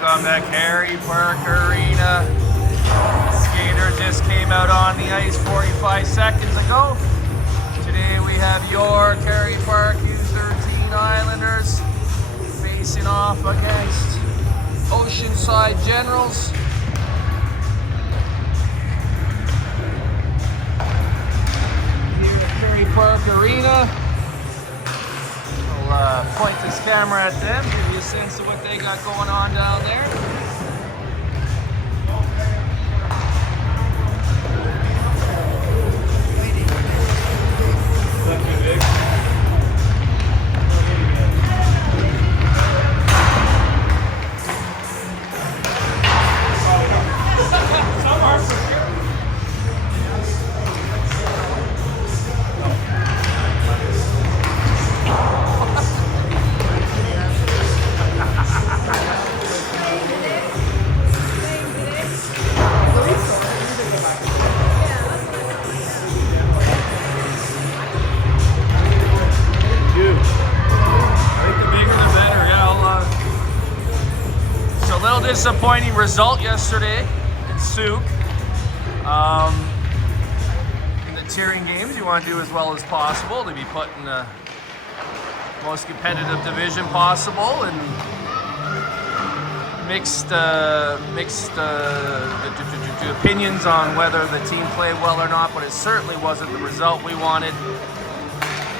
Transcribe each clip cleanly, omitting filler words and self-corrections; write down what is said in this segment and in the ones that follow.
Welcome to Carey Park Arena. Skater just came out on the ice 45 seconds ago. Today we have your Carey Park U13 Islanders facing off against Oceanside Generals. Here at Carey Park Arena. Point this camera at them, give you a sense of what they got going on down there. Disappointing result yesterday in Souk. In the tiering games, you want to do as well as possible to be put in the most competitive division possible, and mixed opinions on whether the team played well or not, but it certainly wasn't the result we wanted.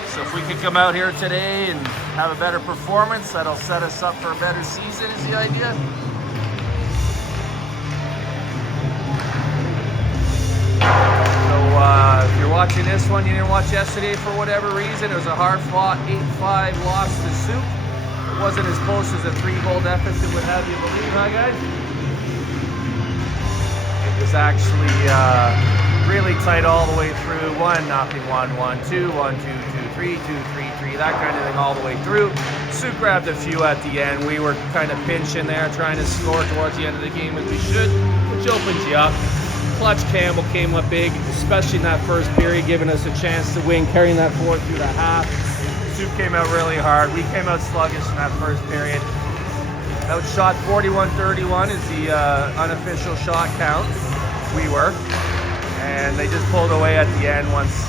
So if we could come out here today and have a better performance, that'll set us up for a better season is the idea. If you're watching this one, you didn't watch yesterday for whatever reason, it was a hard-fought 8-5 loss to Souk. It wasn't as close as a 3-goal deficit would have you believe, huh guys? It was actually really tight all the way through. 1-0, 1-1, 2-1, 2-2, 3-2, 3-3, that kind of thing all the way through. Souk grabbed a few at the end. We were kind of pinching there, trying to score towards the end of the game as we should, which opens you up. Clutch Campbell came up big, especially in that first period, giving us a chance to win, carrying that forward through the half. Souk came out really hard. We came out sluggish in that first period. Outshot 41-31 is the unofficial shot count. We were. And they just pulled away at the end once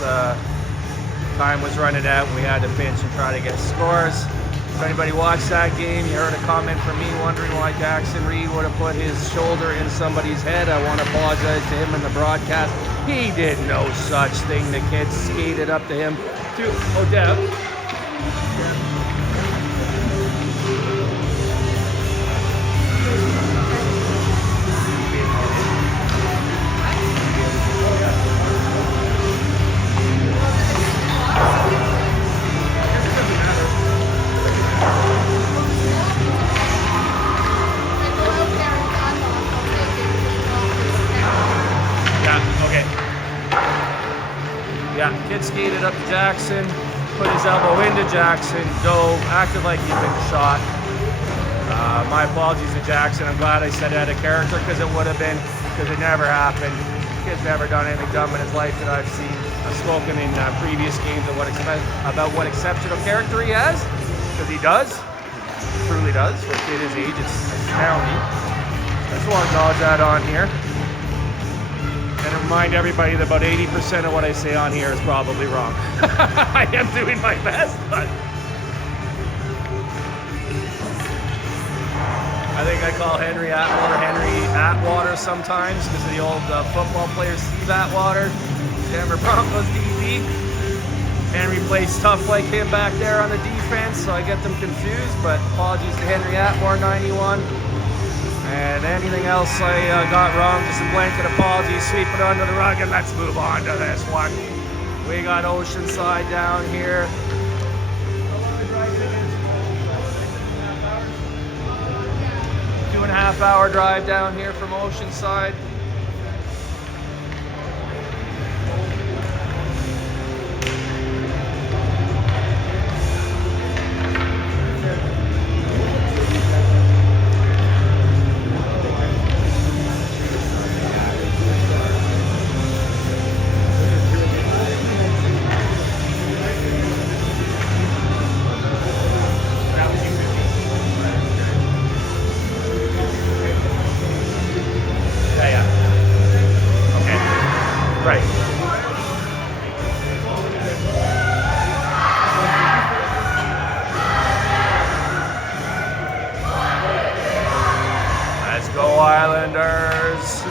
time was running out. We had to pinch and try to get scores. If anybody watched that game, you heard a comment from me wondering why Jackson Reed would have put his shoulder in somebody's head. I want to apologize to him in the broadcast. He did no such thing. The kid skated up to him. Deb. Kid skated up to Jackson, put his elbow into Jackson, dove, acted like he'd been shot. My apologies to Jackson. I'm glad I said out of character because it would have been, because it never happened. Kid's never done anything dumb in his life that I've seen. I've spoken in previous games about what exceptional character he has, because he does, truly does. For a kid his age, it's astounding. I just want to acknowledge that on here. And remind everybody that about 80% of what I say on here is probably wrong. I am doing my best, but I think I call Henry Atwater sometimes because of the old football player Steve Atwater, Denver Broncos DB. Henry plays tough like him back there on the defense, so I get them confused, but apologies to Henry Atwater 91. And anything else I got wrong, just a blanket apology, sweep it under the rug, and let's move on to this one. We got Oceanside down here. 2.5 hour drive down here from Oceanside. Islanders.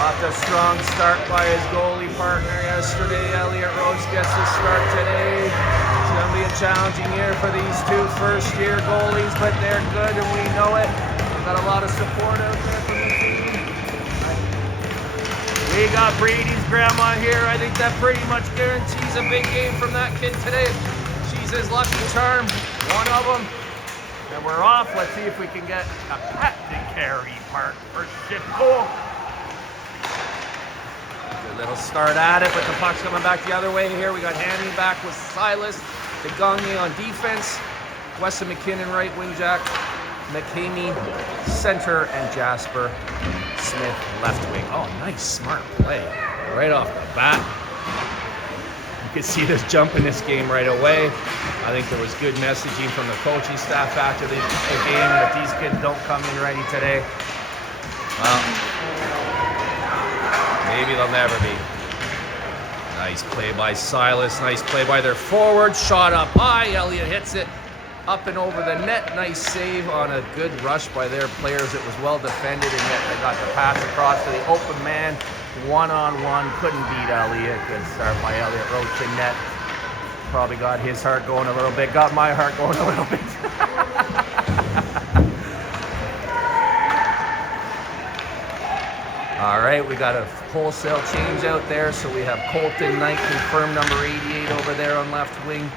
Off the strong start by his goalie partner yesterday. Elliot Roach gets the start today. It's going to be a challenging year for these two first-year goalies, but they're good and we know it. We've got a lot of support out there from the team. We got Brady's grandma here. I think that pretty much guarantees a big game from that kid today. She's his lucky charm, one of them. And we're off. Let's see if we can get a Pat to carry part for shift goal. Good little start at it, but the puck's coming back the other way here. We got Hammy back with Silas. DeGagne on defense. Weston McKinnon right wing jack. McKamey center, and Jasper Smith left wing. Oh, nice, smart play right off the bat. You can see this jump in this game right away. I think there was good messaging from the coaching staff after the game, and if these kids don't come in ready today, well, maybe they'll never be. Nice play by Silas. Nice play by their forward. Shot up high. Elliott hits it up and over the net. Nice save on a good rush by their players. It was well defended, and yet they got the pass across to the open man. One-on-one. Couldn't beat Elliott. Good start by Elliott Roach in net. Probably got his heart going a little bit. Got my heart going a little bit. All right, we got a wholesale change out there. So we have Colton Knight, confirmed number 88 over there on left wing.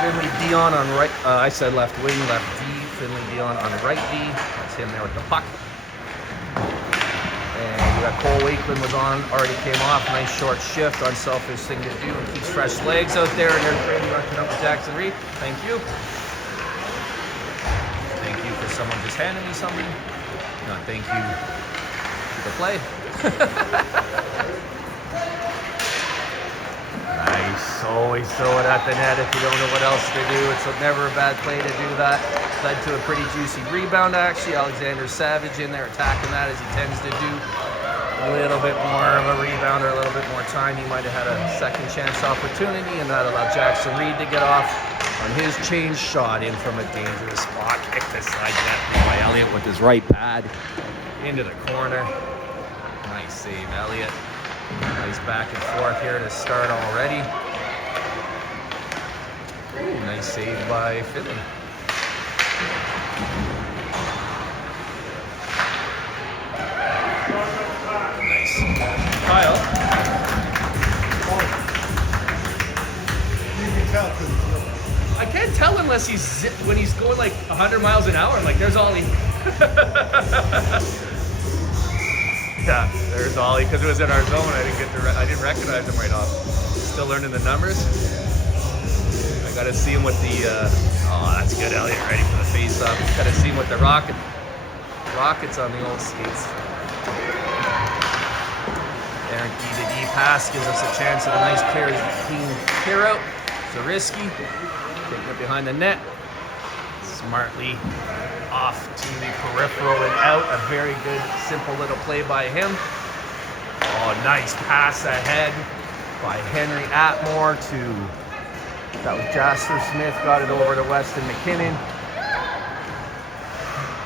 Finley Dion on right, I said left wing, left D. Finley Dion on right D. That's him there with the puck. And we got Cole Wakeland was on, already came off. Nice short shift, unselfish thing to do. And keeps fresh legs out there. And there's Brady rushing up with Jackson Reed. Thank you. Thank you for someone just handing me something. No, thank you for the play. Nice. Always throw it at the net if you don't know what else to do. It's never a bad play to do that. Led to a pretty juicy rebound, actually. Alexander Savage in there attacking that as he tends to do. A little bit more of a rebound or a little bit more time. He might have had a second chance opportunity, and that allowed Jackson Reed to get off on his change shot in from a dangerous spot. Kicked aside that by Elliott with his right pad into the corner. Nice save, Elliott. Nice back and forth here to start already. Ooh, nice save by Finley. Nice. Kyle. I can't tell unless when he's going like 100 miles an hour. Like there's Ollie. Yeah, there's Ollie because it was in our zone. I didn't recognize him right off. Still learning the numbers. I got to see him with the. Oh, that's good, Elliott. Ready for the face-off. Got to see him with the rockets on the old skates. Aaron Key to D pass gives us a chance at a nice clean clear out. Zariski taking it behind the net. Smartly off to the peripheral and out. A very good, simple little play by him. Oh, nice pass ahead by Henry Atmore to, that was Jasper Smith, got it over to Weston McKinnon.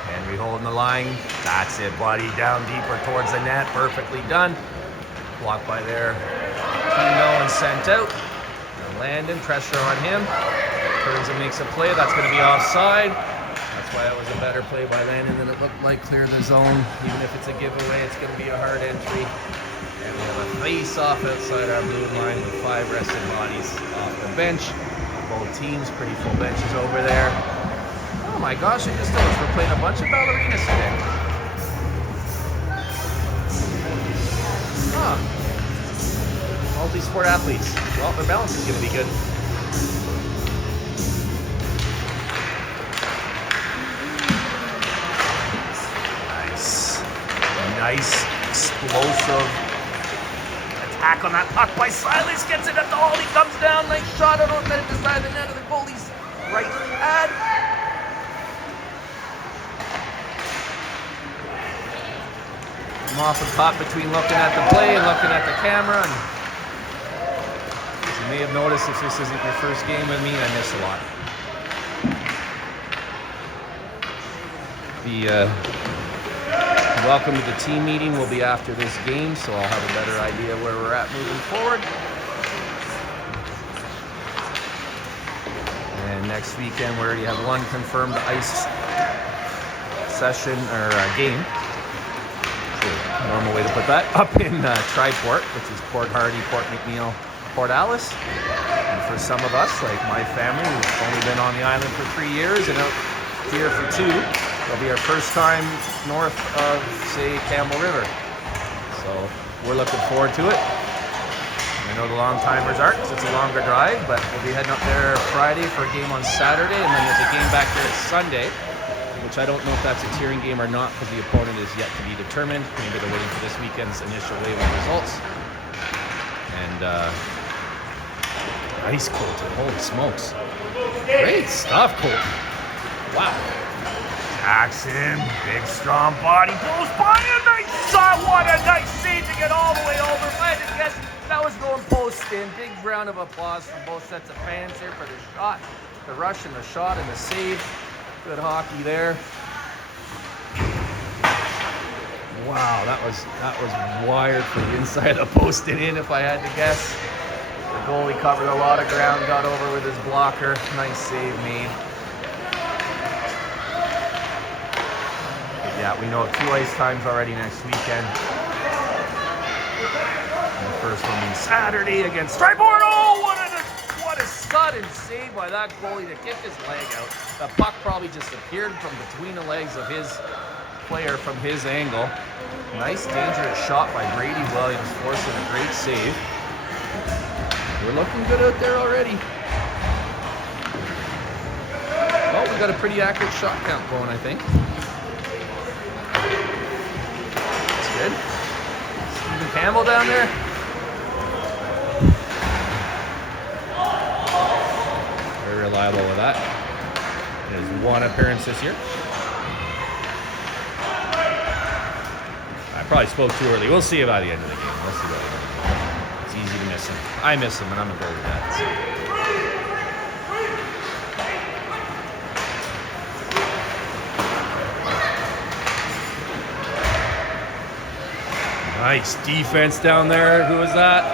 Henry holding the line. That's it, buddy. Down deeper towards the net. Perfectly done. Blocked by there. Tino and sent out. And Landon, pressure on him. Turns and makes a play. That's going to be offside. That's why it was a better play by Landon than it looked like. Clear the zone. Even if it's a giveaway, it's going to be a hard entry. And we have a face-off outside our blue line with 5 rested bodies off the bench. Both teams, pretty full benches over there. Oh my gosh, I just noticed we're playing a bunch of ballerinas today. Huh. Multi-sport athletes. Well, their balance is going to be good. Nice, explosive attack on that puck by Silas. Gets it at the hole. He comes down. Nice shot. I don't know if it beside the net of the goalie's right pad. I'm often caught between looking at the play and looking at the camera. And as you may have noticed, if this isn't your first game with me, I miss a lot. The welcome to the team meeting will be after this game, so I'll have a better idea where we're at moving forward. And next weekend we already have one confirmed ice session or game. Normal way to put that, up in Triport, which is Port Hardy, Port McNeil, Port Alice. And for some of us, like my family, who's only been on the island for 3 years and out here for 2, it'll be our first time north of, say, Campbell River. So we're looking forward to it. I know the long timers aren't, because it's a longer drive, but we'll be heading up there Friday for a game on Saturday, and then there's a game back there Sunday, which I don't know if that's a tiering game or not, because the opponent is yet to be determined. Maybe they're waiting for this weekend's initial wave of results. And nice, Colton. Holy smokes. Great stuff, Colton. Wow. Jackson, big strong body, goes by a nice shot. What a nice save to get all the way over. If I had to guess, that was going post in. Big round of applause from both sets of fans here for the shot, the rush and the shot and the save. Good hockey there. Wow, that was wired from the inside of the post and in, if I had to guess. The goalie covered a lot of ground, got over with his blocker. Nice save made. But yeah, we know 2 ice times already next weekend. And the first one being Saturday against Triport. Oh, what a sudden save by that goalie to kick his leg out. The puck probably just appeared from between the legs of his player from his angle. Nice dangerous shot by Brady Williams, forcing a great save. We're looking good out there already. Oh, we got a pretty accurate shot count going, I think. That's good. Stephen Campbell down there. Very reliable with that. It is 1 appearance this year. I probably spoke too early. We'll see about the end of the game. We'll see about it. It's easy to miss him. I miss him, and I'm a goal with that. So. Nice defense down there. Who was that?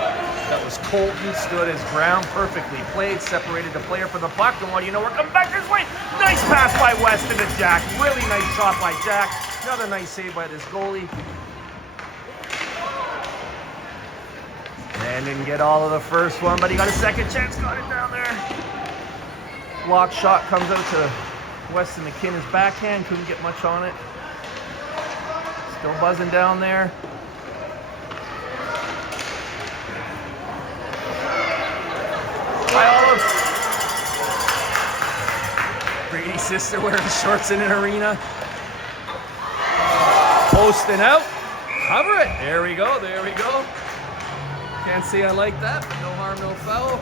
That was Colton. Stood his ground, perfectly played, separated the player from the puck. And what do you know, we're coming back this way. Nice pass by Weston to Jack. Really nice shot by Jack. Another nice save by this goalie. And didn't get all of the first one, but he got a second chance, got it down there. Block shot comes out to Weston McKinnon's backhand, couldn't get much on it. Still buzzing down there. Hi, Olive. Brady's sister wearing shorts in an arena. Posting out. Cover it. There we go, there we go. Can't say I like that, but no harm, no foul.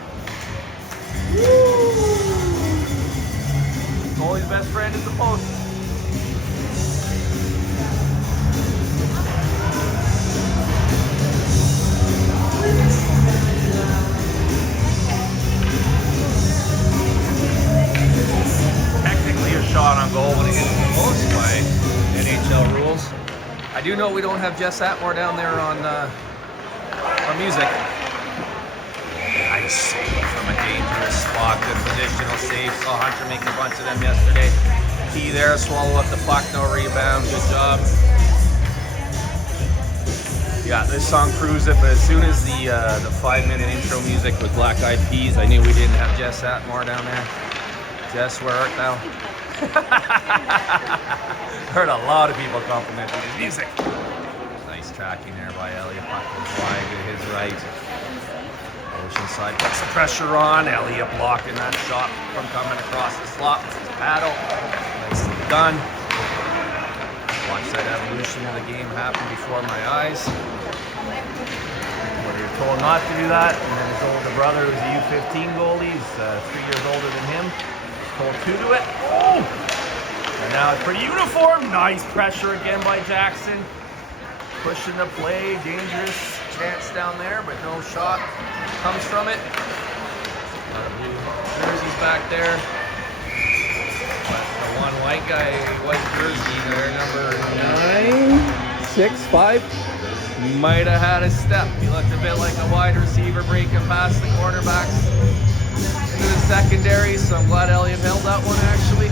Goalie's best friend is the post. Technically a shot on goal when it hits the post by NHL rules. I do know we don't have Jess Atmore down there on music. Nice save from a dangerous spot. Good positional save. Saw Hunter make a bunch of them yesterday. Key there, swallow up the puck, no rebound. Good job. Yeah, this song proves it, but as soon as the 5-minute intro music with Black Eyed Peas, I knew we didn't have Jess Atmore down there. Jess, where art thou? Heard a lot of people complimenting his music. Nice tracking there by Elliott. Puck goes wide to his right. Oceanside puts the pressure on. Elliott blocking that shot from coming across the slot with his paddle. Nicely done. Watch that evolution of the game happen before my eyes. When you're told not to do that, and then his older brother, who's a U15 goalie, he's 3 years older than him, told to do it. Oh! And now it's pretty uniform. Nice pressure again by Jackson. Pushing the play, dangerous chance down there, but no shot comes from it. Blue jerseys back there. But the one white big guy, white jersey there, number 965. Might have had a step. He looked a bit like a wide receiver breaking past the cornerbacks into the secondary, so I'm glad Elliott held that one actually.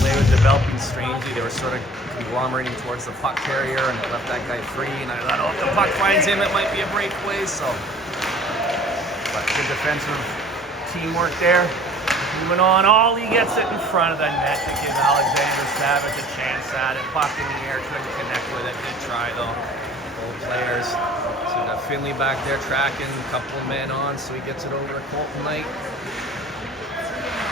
Play was developing strangely. They were sort of conglomerating towards the puck carrier, and it left that guy free, and I thought, oh, if the puck finds him, it might be a breakaway, so. But good defensive teamwork there. Moving on, Ollie gets it in front of the net to give Alexander Savage a chance at it. Puck in the air, couldn't connect with it. Good try though. Both players. So we got Finley back there tracking, a couple of men on, so he gets it over to Colton Knight.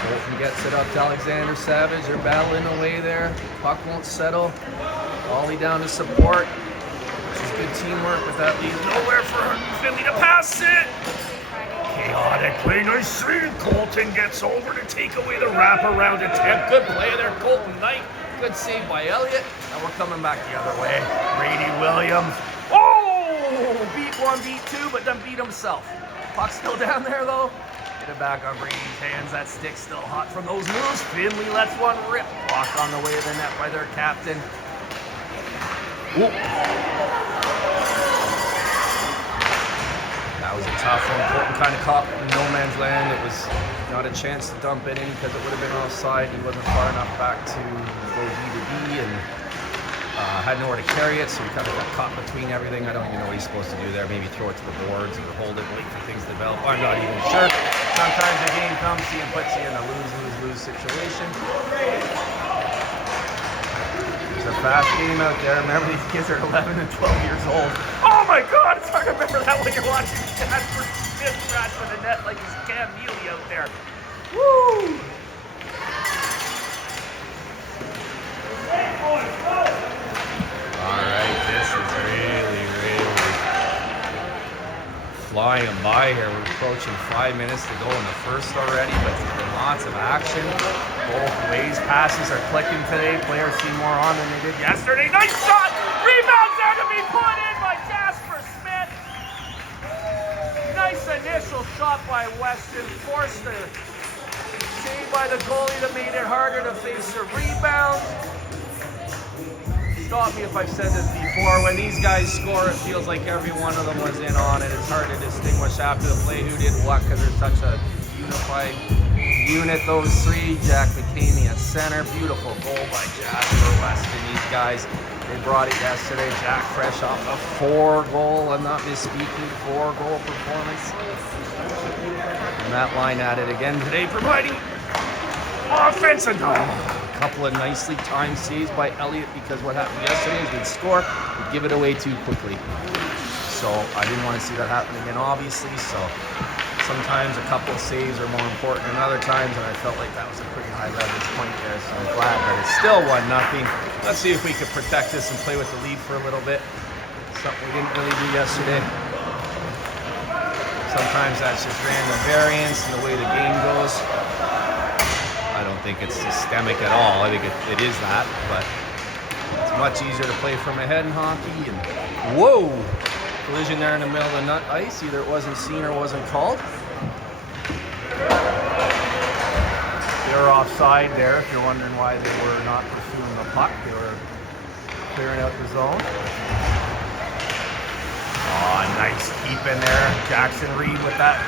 Colton gets it up to Alexander Savage. They're battling away there. Puck won't settle. Ollie down to support. This is good teamwork, but that leaves nowhere for Finley to pass it. Chaotic play, nice save. Colton gets over to take away the wraparound attempt. Good play there, Colton Knight. Good save by Elliott. And we're coming back the other way. Brady Williams. Oh! Beat one, beat two, but then beat himself. Puck's still down there though. Get it back on Brady's hands. That stick's still hot from those moves. Finley lets one rip. Blocked on the way to the net by their captain. Ooh. That was a tough one. Colton kind of caught in no man's land. It was not a chance to dump it in because it would have been offside. He wasn't far enough back to go D to D and had nowhere to carry it, so he kind of got caught between everything. I don't even know what he's supposed to do there. Maybe throw it to the boards or hold it, wait for things to develop. I'm not even sure. Sometimes the game comes to you and puts you in a lose-lose-lose situation. It's a fast game out there. Remember, these kids are 11 and 12 years old. Oh my God, it's hard to remember that when you're watching Jasper Smith crash for the net like he's Cam Neely out there. Woo! Alright, this is really flying by here. We're approaching 5 minutes to go in the first already, but there's been lots of action. Both ways, passes are clicking today. Players seem more on than they did yesterday. Nice shot! Rebound's there to be put in by Jasper Smith. Nice initial shot by Weston. Forced the save by the goalie that made it harder to face the rebound. Stop me if I've said this before. When these guys score, it feels like every one of them was in on it. It's hard to distinguish after the play who did what because there's such a unified unit. Those three, Jack McCamey at center. Beautiful goal by Jasper Weston. These guys, they brought it yesterday. Jack fresh off a 4-goal, I'm not misspeaking, 4-goal performance. And that line at it again today, providing offense and a couple of nicely timed saves by Elliott because what happened yesterday is we'd score, we'd give it away too quickly. So I didn't want to see that happen again, obviously. So sometimes a couple of saves are more important than other times, and I felt like that was a pretty high leverage point there. So I'm glad that it's still 1-0. Let's see if we could protect this and play with the lead for a little bit. Something we didn't really do yesterday. Sometimes that's just random variance in the way the game goes. I don't think it's systemic at all. I think it is that, but it's much easier to play from ahead in hockey. And whoa! Collision there in the middle of the ice. Either it wasn't seen or wasn't called. They're offside there. If you're wondering why they were not pursuing the puck, they were clearing out the zone. Oh, nice keep in there. Jackson Reed with that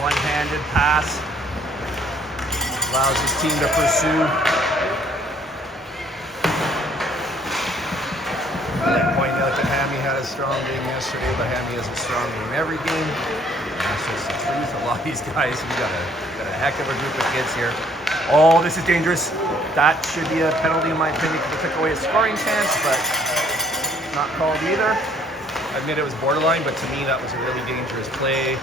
one-handed pass. Allows his team to pursue. Pointing out that Hammy had a strong game yesterday, but Hammy has a strong game every game. That's just the truth. A lot of these guys, we got a heck of a group of kids here. Oh, this is dangerous. That should be a penalty in my opinion because it took away a scoring chance, but not called either. I admit it was borderline, but to me that was a really dangerous play.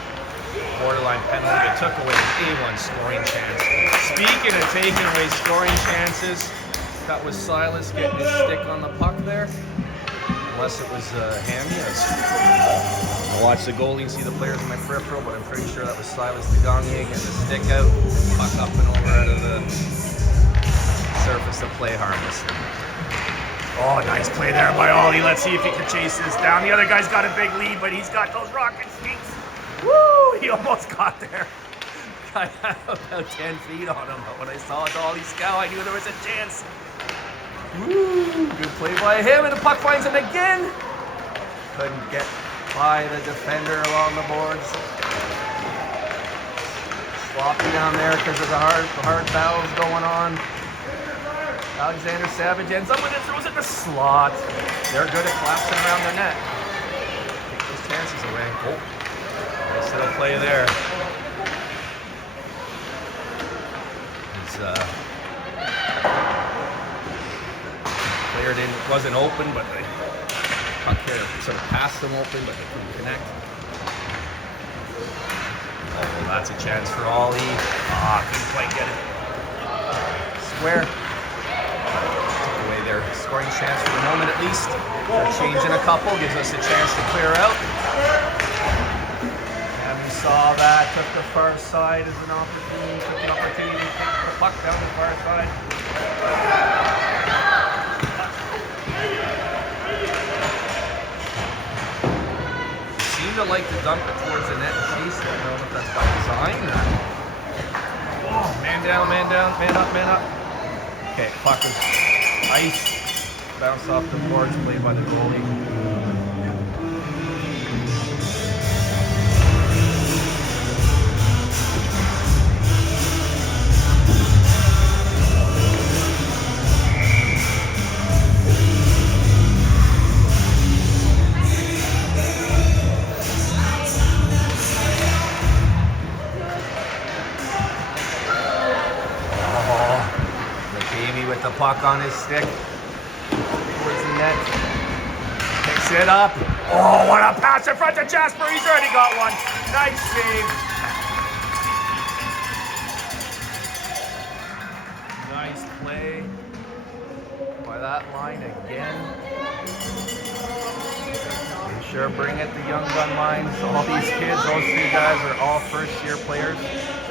Borderline penalty. It took away an A1 scoring chance. Speaking of taking away scoring chances, that was Silas getting his stick on the puck there. Unless it was Hammy. I watched the goalie and see the players in my peripheral, but I'm pretty sure that was Silas DeGagnier getting the stick out, puck up and over out of the surface to play harmless. Oh, nice play there by Ollie. Let's see if he can chase this down. The other guy's got a big lead, but he's got those rocket skates. Woo! He almost got there. I had about 10 feet on him, but when I saw Dolly Scow, I knew there was a chance. Woo! Good play by him, and the puck finds him again. Couldn't get by the defender along the boards. Sloppy down there because of the hard fouls going on. Alexander Savage ends up with it, throws it in the slot. They're good at collapsing around the net. Take those chances away. Oh, nice little play there. Player wasn't open, but the puck here sort of passed them open, but they couldn't connect. Oh, that's a chance for Ollie. Couldn't quite get it. Square. Took away their scoring chance for the moment at least. They're changing a couple, gives us a chance to clear out. And we saw that, took the far side as an opportunity, took an opportunity to take the puck down the far side. To like to dump it towards the net and chase it. I don't know if that's by design or... Oh, man down, man up, man up. Okay, puck is ice. Bounced off the boards, played by the goalie. With the puck on his stick towards the net, picks it up. Oh, what a pass in front of Jasper! He's already got one. Nice save. Nice play by that line again. They sure bring it, the young gun lines. All these kids, those three guys are all first-year players,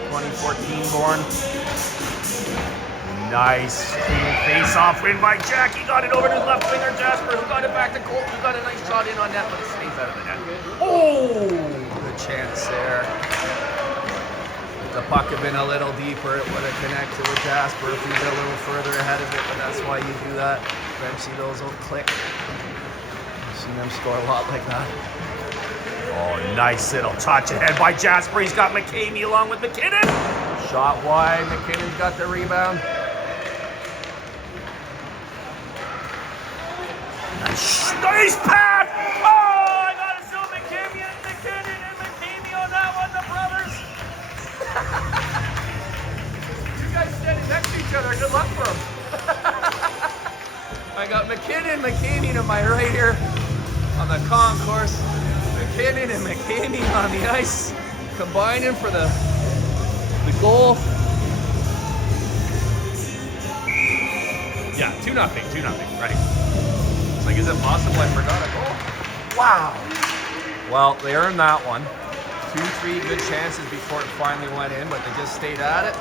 2014 born. Nice clean face-off win by Jack. He got it over to his left winger, Jasper, who got it back to Colt, who got a nice shot in on net, but it stays out of the net. Oh, good chance there. If the puck had been a little deeper, it would have connected with Jasper if he was a little further ahead of it, but that's why you do that. Eventually those will click. I've seen them score a lot like that. Oh, nice little touch ahead by Jasper. He's got McCamey along with McKinnon. Shot wide, McKinnon's got the rebound. Nice pass! Oh, I gotta show McCamey and McKinnon and McCamey on that one, the brothers. You guys standing next to each other, good luck for them. I got McKinnon, McCamey to my right here on the concourse. McKinnon and McCamey on the ice, combining for the goal. Yeah, 2-0, right. Like, is it possible I forgot a goal? Wow. Well, they earned that one. 2-3 good chances before it finally went in, but they just stayed at it.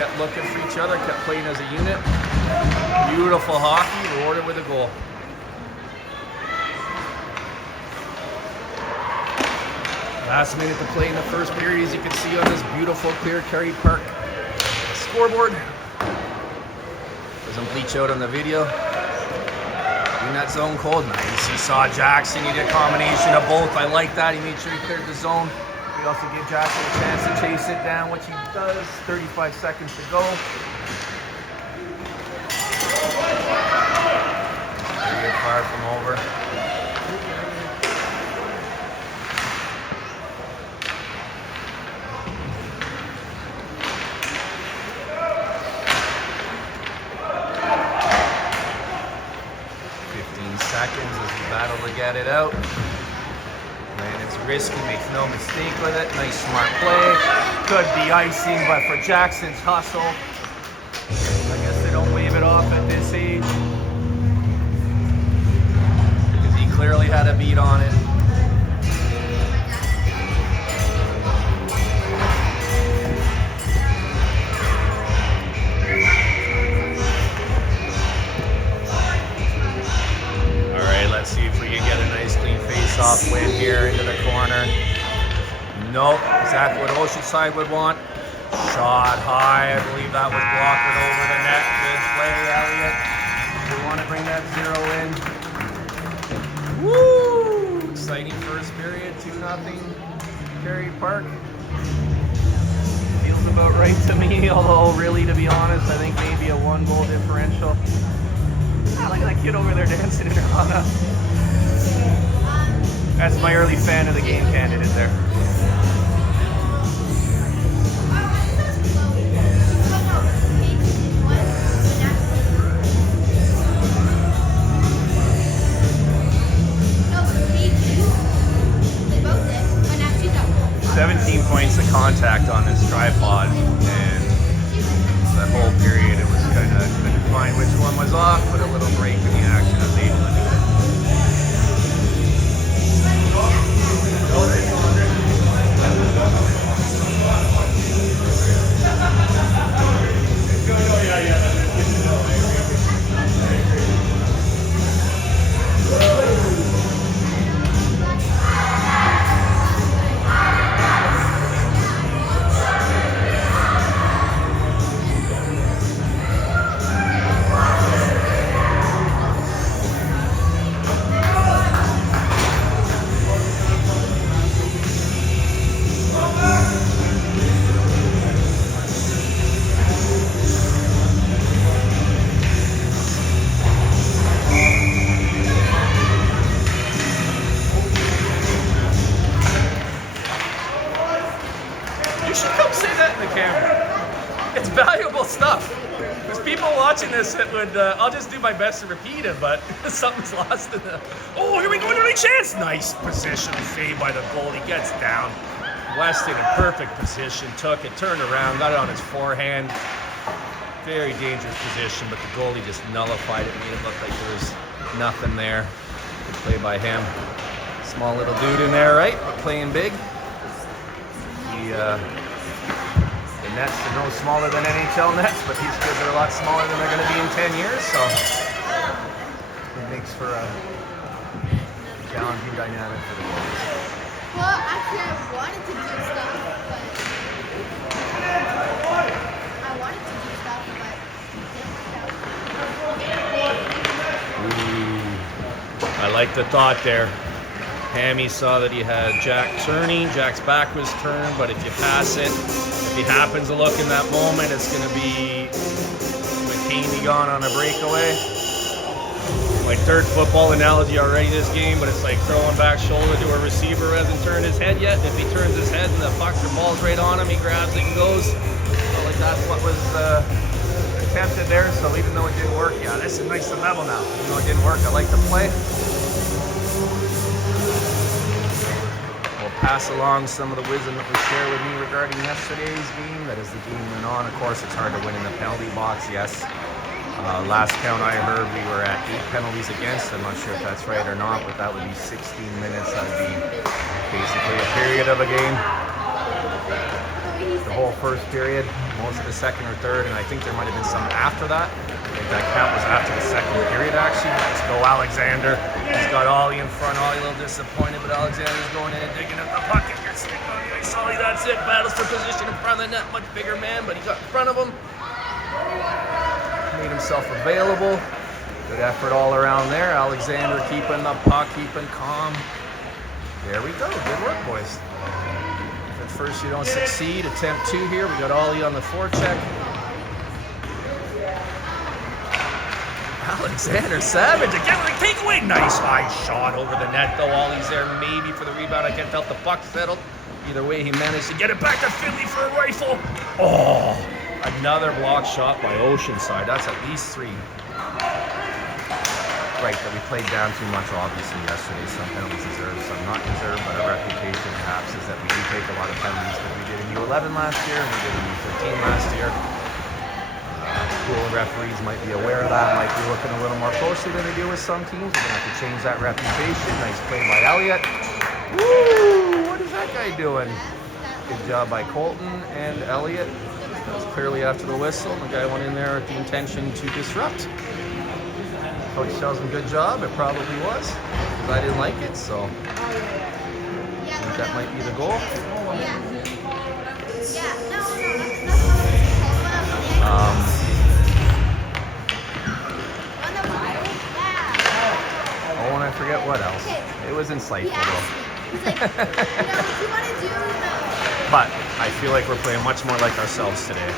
Kept looking for each other, kept playing as a unit. Beautiful hockey, rewarded with a goal. Last minute to play in the first period, as you can see on this beautiful clear Kerry Park scoreboard. Doesn't bleach out on the video. In that zone cold, nice. He saw Jackson, he did a combination of both. I like that. He made sure he cleared the zone. He also gave Jackson a chance to chase it down, which he does. 35 seconds to go. Very good fire from over. Seconds as we battle to get it out. And it's risky, makes no mistake with it. Nice smart play. Could be icing, but for Jackson's hustle, I guess they don't wave it off at this age. Because he clearly had a beat on it. Let's see if we can get a nice clean face-off win here into the corner. Nope, exactly what Oceanside would want. shot high. I believe that was blocked over the net. Good play, Elliott. We want to bring that 0 in. Woo! Exciting first period, 2-0. Kerry Park. Feels about right to me, although really, to be honest, I think maybe a 1-goal differential. Ah, look at that kid over there dancing in Nirvana. That's my early fan of the game candidate there. Points of contact on this tripod, and that whole period it was kind of couldn't find which one was off, but a little break in the action I was able to do it. 'Cause there's people watching this that would, I'll just do my best to repeat it, but something's lost in the... Oh, here we go, another chance! Nice position saved by the goalie, gets down. West in a perfect position, took it, turned around, got it on his forehand. Very dangerous position, but the goalie just nullified it, made it look like there was nothing there. Good play by him. Small little dude in there, right? But playing big. The nets are no smaller than NHL nets, but these kids are a lot smaller than they're going to be in 10 years, so it makes for a challenging dynamic for the boys. Well, actually, I wanted to do stuff, Ooh, I like the thought there. Hammy saw that he had Jack turning. Jack's back was turned, but if you pass it, if he happens to look in that moment, it's going to be McCain be gone on a breakaway. My third football analogy already this game, but it's like throwing back shoulder to a receiver who hasn't turned his head yet. If he turns his head and the puck or ball's right on him, he grabs it and goes. Well, like that's what was attempted there, so even though it didn't work, yeah, this is nice and level now. Even though it didn't work, I like the play. Pass along some of the wisdom that was shared with me regarding yesterday's game. That as the game went on, of course, it's hard to win in the penalty box, yes. Last count I heard, we were at 8 penalties against. I'm not sure if that's right or not, but that would be 16 minutes. That would be basically a period of a game. The whole first period, most of the second or third, and I think there might have been some after that. I think that count was after the second period, actually. Let's go, Alexander. He's got Ollie in front. Ollie a little disappointed, but Alexander's going in and digging at the bucket. Gets stick on the ice. Ollie, that's it. Battles for position in front of the net. Much bigger man, but he got in front of him. Made himself available. Good effort all around there. Alexander keeping the puck, keeping calm. There we go. Good work, boys. If at first you don't succeed, attempt 2 here. We got Ollie on the forecheck. Alexander Savage again with a takeaway. Nice high shot over the net, though. Ollie's there maybe for the rebound. I can't tell if the puck settled. Either way, he managed to get it back to Finley for a rifle. Oh, another block shot by Oceanside. That's at least 3. Right, that we played down too much, obviously, yesterday. Some penalties deserved, some not deserved, but our reputation perhaps is that we do take a lot of penalties because we did in U11 last year and we did in U15 last year. School referees might be aware of that, might be looking a little more closely than they do with some teams. We're going to have to change that reputation. Nice play by Elliott. Woo! What is that guy doing? Good job by Colton and Elliott. That was clearly after the whistle. The guy went in there with the intention to disrupt. Coach tells him good job. It probably was, because I didn't like it, so I think that might be the goal. Yeah, no, that's insightful He though. asked me. He's like, do you want to do the... But I feel like we're playing much more like ourselves today.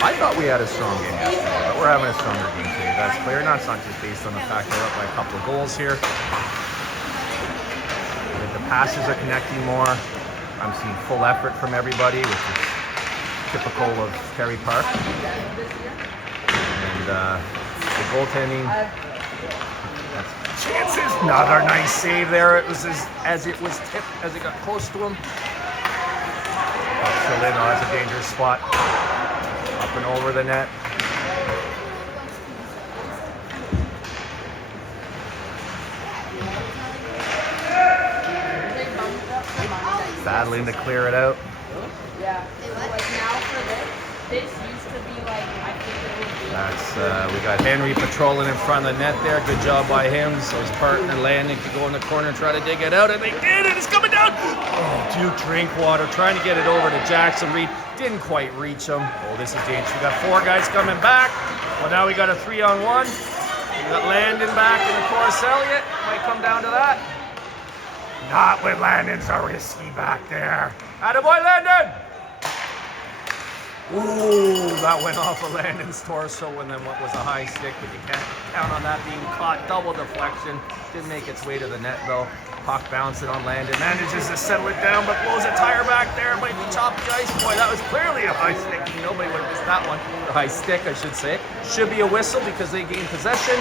I thought we had a strong game yesterday, but we're having a stronger game today. That's clear. And that's not just based on the fact that we're up by a couple of goals here. The passes are connecting more. I'm seeing full effort from everybody, which is typical of Terry Park. And the goaltending. Chances. Another nice save there. It was as it was tipped, as it got close to him. Still in. Oh, that's a dangerous spot. Up and over the net. Battling to clear it out. Yeah. Like now for this used to be like, I think it would be. That's we got Henry patrolling in front of the net there. Good job by him. So his partner Landon could go in the corner and try to dig it out, and they did it. It's coming down. Oh, Duke Drinkwater trying to get it over to Jackson Reed. Didn't quite reach him. Oh, this is dangerous. We got 4 guys coming back. Well, now we got a 3-on-1. We got Landon back and of course Elliott. Might come down to that. Not when Landon's a risky back there. Attaboy, Landon! Ooh, that went off of Landon's torso and then what was a high stick, but you can't count on that being caught. Double deflection. Didn't make its way to the net though. Puck bouncing on Landon. Manages to settle it down, but blows a tire back there. Might be chopped the ice. Boy, that was clearly a high stick. Nobody would have missed that one. A high stick, I should say. Should be a whistle because they gained possession.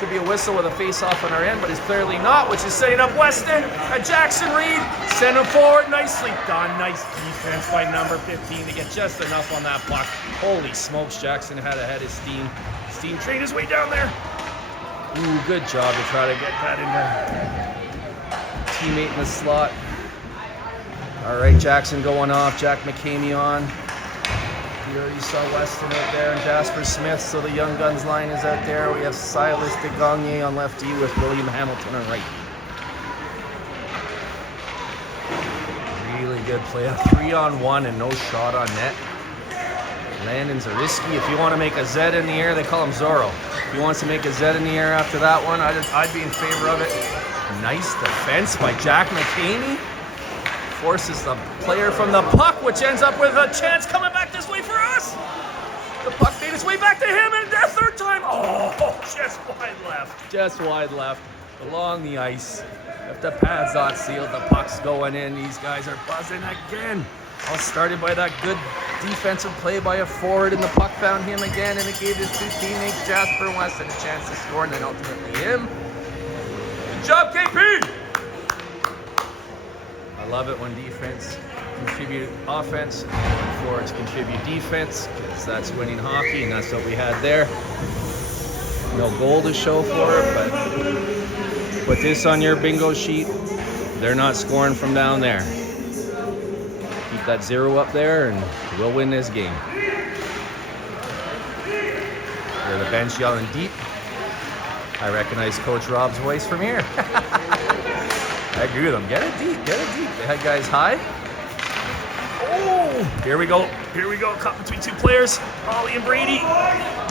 Should be a whistle with a face-off on our end, but it's clearly not, which is setting up Weston and Jackson Reed. Send him forward. Nicely done. Nice defense by number 15 to get just enough on that puck. Holy smokes, Jackson had ahead his steam. Steam trained his way down there. Ooh, good job to try to get that in there. Teammate in the slot. All right, Jackson going off. Jack McCamey on. You already saw Weston out there and Jasper Smith, so the Young Guns line is out there. We have Silas de Gagne on left D with William Hamilton on right. Really good play. A 3-on-1 and no shot on net. Landon's a risky. If you want to make a Z in the air, they call him Zorro. If he wants to make a Z in the air after that one, I'd be in favor of it. Nice defense by Jack McCamey. Forces the player from the puck, which ends up with a chance coming back this way for us. The puck made its way back to him, and that third time, oh, just wide left. Just wide left, along the ice. If the pads not sealed, the puck's going in. These guys are buzzing again. All started by that good defensive play by a forward, and the puck found him again, and it gave his 2 teammates, Jasper and Weston, a chance to score, and then ultimately him. Good job, KP! I love it when defense contribute offense and when forwards contribute defense, because that's winning hockey, and that's what we had there. No goal to show for it, but put this on your bingo sheet. They're not scoring from down there. Keep that 0 up there, and we'll win this game. Hear the bench yelling deep. I recognize Coach Rob's voice from here. I agree with them. Get it deep, get it deep. They had guys high. Oh, here we go. Here we go. Cut between 2 players. Ollie and Brady.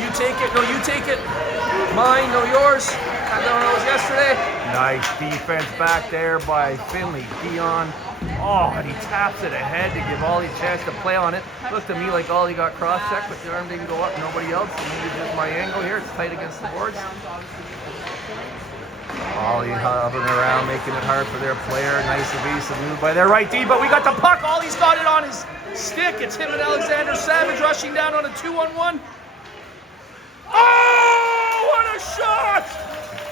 You take it. No, you take it. Mine, no yours. I don't know, it was yesterday. Nice defense back there by Finley Dion. Oh, and he taps it ahead to give Ollie a chance to play on it. Looked to me like Ollie got cross-checked, but the arm didn't go up. Nobody else. So maybe just my angle here. It's tight against the boards. Ollie hovering around, making it hard for their player. Nice evasive move by their right D, but we got the puck. Ollie's got it on his stick. It's him and Alexander Savage rushing down on a 2-on-1. Oh, what a shot!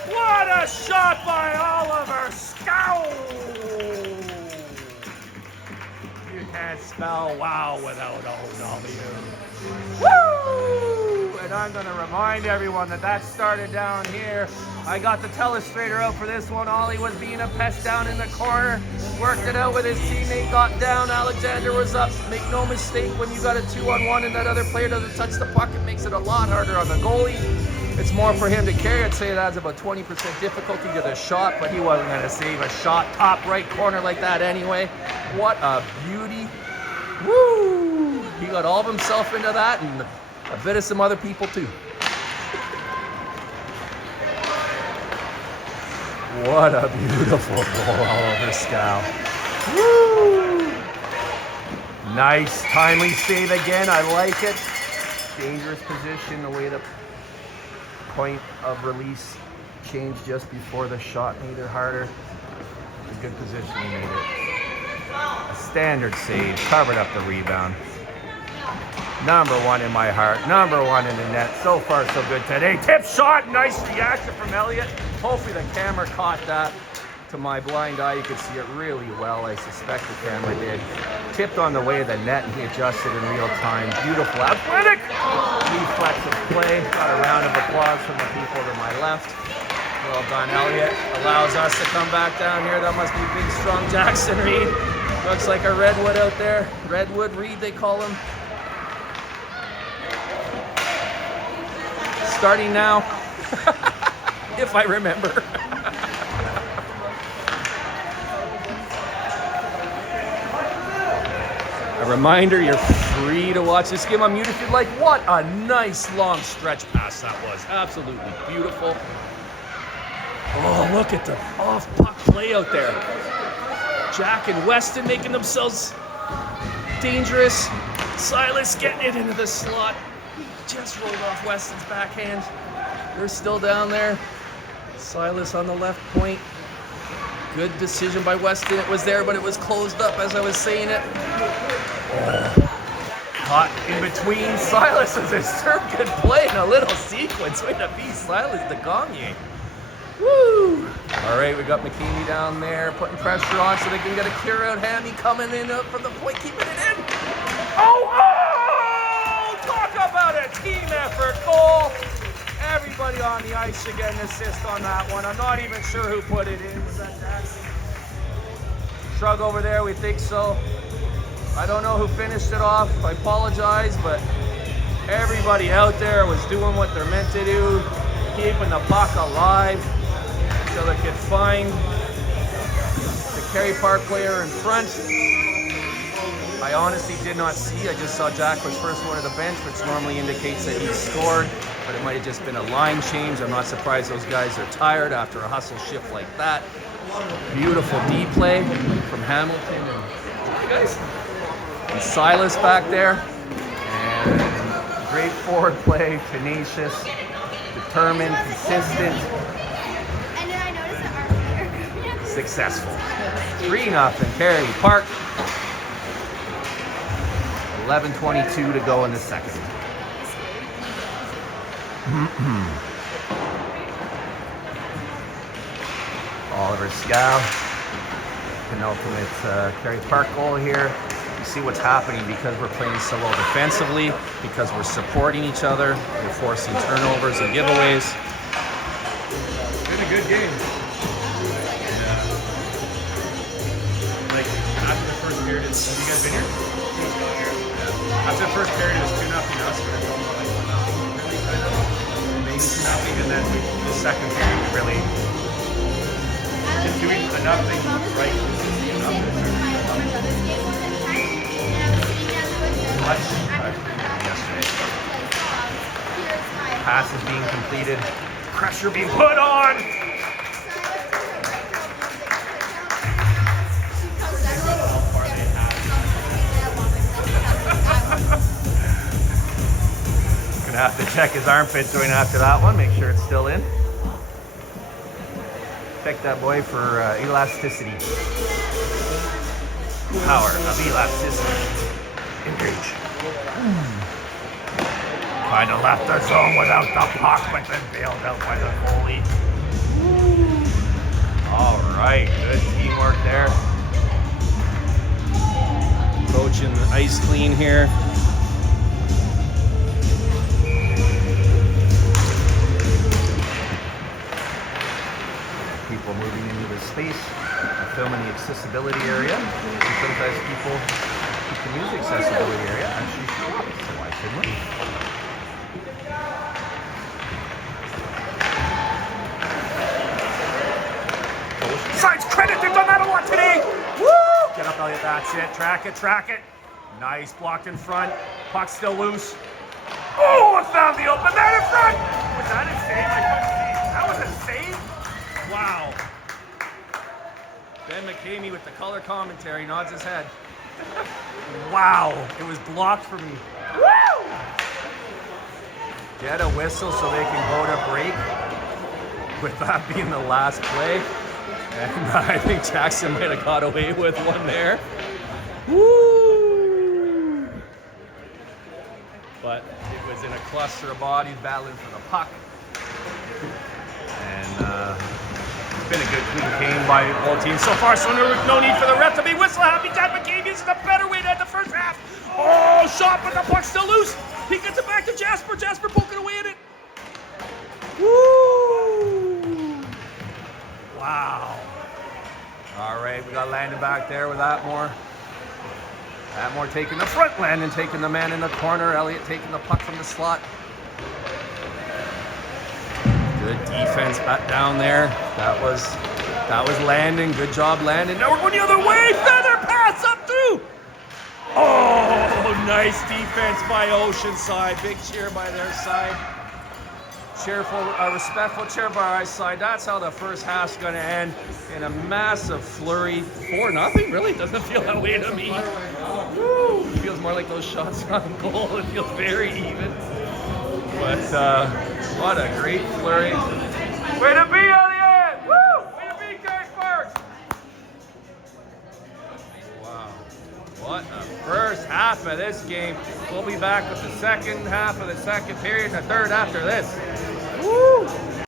What a shot by Oliver Scow! You can't spell wow without O-W. Woo! And I'm going to remind everyone that started down here. I got the telestrator out for this one. Ollie was being a pest down in the corner. Worked it out with his teammate, got down. Alexander was up. Make no mistake, when you got a 2-on-1 and that other player doesn't touch the puck, it makes it a lot harder on the goalie. It's more for him to carry. I'd say it adds about 20% difficulty to the shot, but he wasn't going to save a shot top right corner like that anyway. What a beauty. Woo! He got all of himself into that and a bit of some other people too. What a beautiful goal all over Scow. Woo! Nice, timely save again. I like it. Dangerous position, the way the point of release changed just before the shot made it harder. A good position, he made it. A standard save, covered up the rebound. Number one in my heart, number one in the net. So far, so good today. Tip shot, nice reaction from Elliott. Hopefully the camera caught that. To my blind eye, you could see it really well. I suspect the camera did. Tipped on the way of the net, and he adjusted in real time. Beautiful, athletic, reflexive play. Got a round of applause from the people to my left. Well done, Elliott. Allows us to come back down here. That must be big, strong Jackson Reed. Looks like a redwood out there. Redwood Reed, they call him. Starting now, if I remember. A reminder, you're free to watch this game on mute if you'd like. What a nice long stretch pass that was. Absolutely beautiful. Oh, look at the off-puck play out there. Jack and Weston making themselves dangerous. Silas getting it into the slot. Just rolled off Weston's backhand. They're still down there. Silas on the left point. Good decision by Weston. It was there, but it was closed up as I was saying it. Caught in between. Silas as a serve. Good play in a little sequence. Way to be Silas de Gagne. Woo! All right, we got McKinney down there putting pressure on so they can get a clear out. Hammy coming in up from the point, keeping it in. Oh! Talk about a team effort, Cole. Everybody on the ice should get an assist on that one. I'm not even sure who put it in. Was that Jackson? Shrug over there, we think so. I don't know who finished it off. I apologize, but everybody out there was doing what they're meant to do, keeping the puck alive so they could find the Kerry Park player in front. I honestly did not see. I just saw Jack was first one to the bench, which normally indicates that he scored, but it might have just been a line change. I'm not surprised those guys are tired after a hustle shift like that. Beautiful D play from Hamilton. Hey guys. And Silas back there. And great forward play, tenacious, determined, consistent. And then I noticed that our Successful. 3-0 Kerry Park. 11:22 to go in the second. Oliver Scow, penultimate Kerry Park goal here. You see what's happening because we're playing so well defensively, because we're supporting each other, we're forcing turnovers and giveaways. It's been a good game. Like after the first period, have you guys been here? After the first period, it was 2-0 us, but it's almost like 1-0 really kind of. Maybe 2-0, and then the second period we really just doing enough things right. Yesterday. Pass is being completed. Pressure being put on. Gonna have to check his armpit joint after that one. Make sure it's still in. Check that boy for elasticity. Power of elasticity. Engage. Kind of left the zone without the puck, but then bailed out by the goalie. All right, good teamwork there. Coaching the ice clean here. People moving into the space, filming the accessibility area. And sometimes people keep the music accessibility area actually show up. So why shouldn't we? Sides credit, they've done that a lot today. Woo! Get up, Elliott, that's it. Track it, track it. Nice, blocked in front. Puck still loose. Oh, it found the open net in front. Was that a save? I couldn't see. That was a save? Wow. Ben McCamey with the color commentary nods his head. Wow, it was blocked for me. Woo! Get a whistle so they can go to break. With that being the last play. And I think Jackson might have got away with one there. Woo! But it was in a cluster of bodies battling for the puck. And it's been a good clean game by both teams so far, so no need for the ref to be whistle happy. Chad McCabe is a better way to end the first half. Oh, shot, but the puck's still loose. He gets it back to Jasper. Jasper poking away at it. Woo! Wow. All right, we got Landon back there with Atmore. Atmore taking the front, Landon taking the man in the corner. Elliott taking the puck from the slot. Good defense down there. That was Landon. Good job, Landon. Now we're going the other way. Feather pass up through. Oh, nice defense by Oceanside. Big cheer by their side. Cheerful, respectful cheer by our side. That's how the first half's going to end, in a massive flurry. 4-0? Really? Doesn't feel that way to me. Woo. It feels more like those shots on goal. It feels very even. But what a great flurry. Way to be, Elliott! Woo! Way to be, Guy Sparks! Wow. What a first half of this game. We'll be back with the second half of the second period and the third after this. Woo!